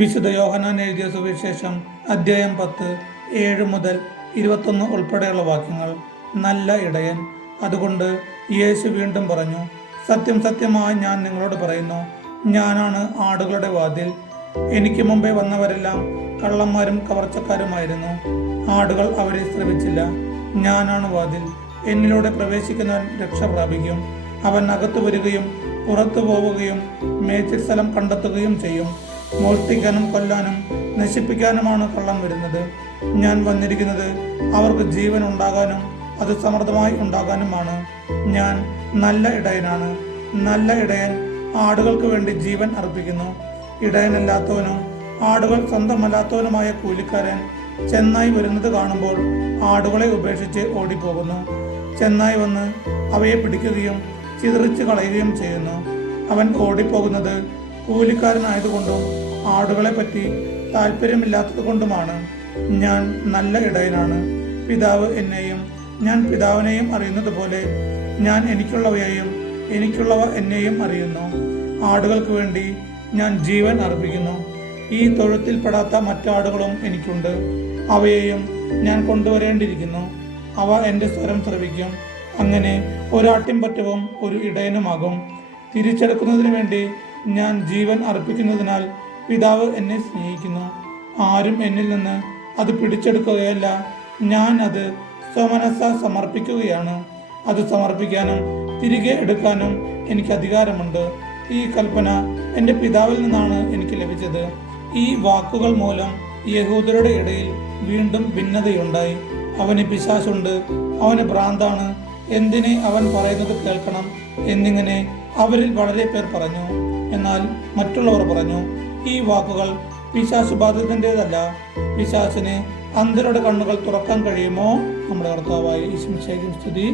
വിശുദ്ധ യോഹന്നാൻ എഴുതിയ സുവിശേഷം അധ്യായം 10 7 മുതൽ 21 ഉൾപ്പെടെയുള്ള വാക്യങ്ങൾ. നല്ല ഇടയൻ. അതുകൊണ്ട് യേശു വീണ്ടും പറഞ്ഞു, സത്യം സത്യമായി ഞാൻ നിങ്ങളോട് പറയുന്നു, ഞാനാണ് ആടുകളുടെ വാതിൽ. എനിക്ക് മുമ്പേ വന്നവരെല്ലാം കള്ളന്മാരും കവർച്ചക്കാരുമായിരുന്നു. ആടുകൾ അവരെ ശ്രവിച്ചില്ല. ഞാനാണ് വാതിൽ. എന്നിലൂടെ പ്രവേശിക്കുന്നവൻ രക്ഷ പ്രാപിക്കും. അവൻ അകത്തു വരികയും പുറത്തു പോവുകയും മേച്ചിൽ സ്ഥലം കണ്ടെത്തുകയും ചെയ്യും. മോഷ്ടിക്കാനും കൊല്ലാനും നശിപ്പിക്കാനുമാണ് കള്ളൻ വരുന്നത്. ഞാൻ വന്നിരിക്കുന്നത് അവർക്ക് ജീവൻ ഉണ്ടാകാനും അത് സമൃദ്ധമായി ഉണ്ടാകാനുമാണ്. ഞാൻ നല്ല ഇടയനാണ്. നല്ല ഇടയൻ ആടുകൾക്ക് വേണ്ടി ജീവൻ അർപ്പിക്കുന്നു. ഇടയനല്ലാത്തവനും ആടുകൾ സ്വന്തമല്ലാത്തവനുമായ കൂലിക്കാരൻ ചെന്നായി വരുന്നത് കാണുമ്പോൾ ആടുകളെ ഉപേക്ഷിച്ച് ഓടിപ്പോകുന്നു. ചെന്നായി വന്ന് അവയെ പിടിക്കുകയും ചിതറിച്ച് കളയുകയും ചെയ്യുന്നു. അവൻ ഓടിപ്പോകുന്നത് കൂലിക്കാരനായതുകൊണ്ടും ആടുകളെ പറ്റി താല്പര്യമില്ലാത്തത് കൊണ്ടുമാണ്. ഞാൻ നല്ല ഇടയനാണ്. പിതാവ് എന്നെയും ഞാൻ പിതാവിനെയും അറിയുന്നത് പോലെ ഞാൻ എനിക്കുള്ളവയെയും എനിക്കുള്ളവ എന്നെയും അറിയുന്നു. ആടുകൾക്ക് വേണ്ടി ഞാൻ ജീവൻ അർപ്പിക്കുന്നു. ഈ തൊഴുത്തിൽപ്പെടാത്ത മറ്റാടുകളും എനിക്കുണ്ട്. അവയെയും ഞാൻ കൊണ്ടുവരേണ്ടിയിരിക്കുന്നു. അവ എൻ്റെ സ്വരം ശ്രവിക്കും. അങ്ങനെ ഒരാട്ടിൻപറ്റവും ഒരു ഇടയനുമാകും. തിരിച്ചെടുക്കുന്നതിന് വേണ്ടി ഞാൻ ജീവൻ അർപ്പിക്കുന്നതിനാൽ പിതാവ് എന്നെ സ്നേഹിക്കുന്നു. ആരും എന്നിൽ നിന്ന് അത് പിടിച്ചെടുക്കുകയല്ല, ഞാൻ അത് സ്വമനസ്സ സമർപ്പിക്കുകയാണ്. അത് സമർപ്പിക്കാനും തിരികെ എടുക്കാനും എനിക്ക് അധികാരമുണ്ട്. ഈ കൽപ്പന എൻ്റെ പിതാവിൽ നിന്നാണ് എനിക്ക് ലഭിച്ചത്. ഈ വാക്കുകൾ മൂലം യഹൂദരുടെ ഇടയിൽ വീണ്ടും ഭിന്നതയുണ്ടായി. അവന് പിശാചുണ്ട്, അവന് ഭ്രാന്താണ്, എന്തിനെ അവൻ പറയുന്നത് കേൾക്കണം എന്നിങ്ങനെ അവരിൽ വളരെ പേർ പറഞ്ഞു. എന്നാൽ മറ്റുള്ളവർ പറഞ്ഞു, ഈ വാക്കുകൾ പിശാച് ബാധിതൻ്റെതല്ല. പിശാചിന് അന്ധരുടെ കണ്ണുകൾ തുറക്കാൻ കഴിയുമോ? നമ്മുടെ കർത്താവായ യേശുമിശിഹായ്ക്ക് സ്തുതി.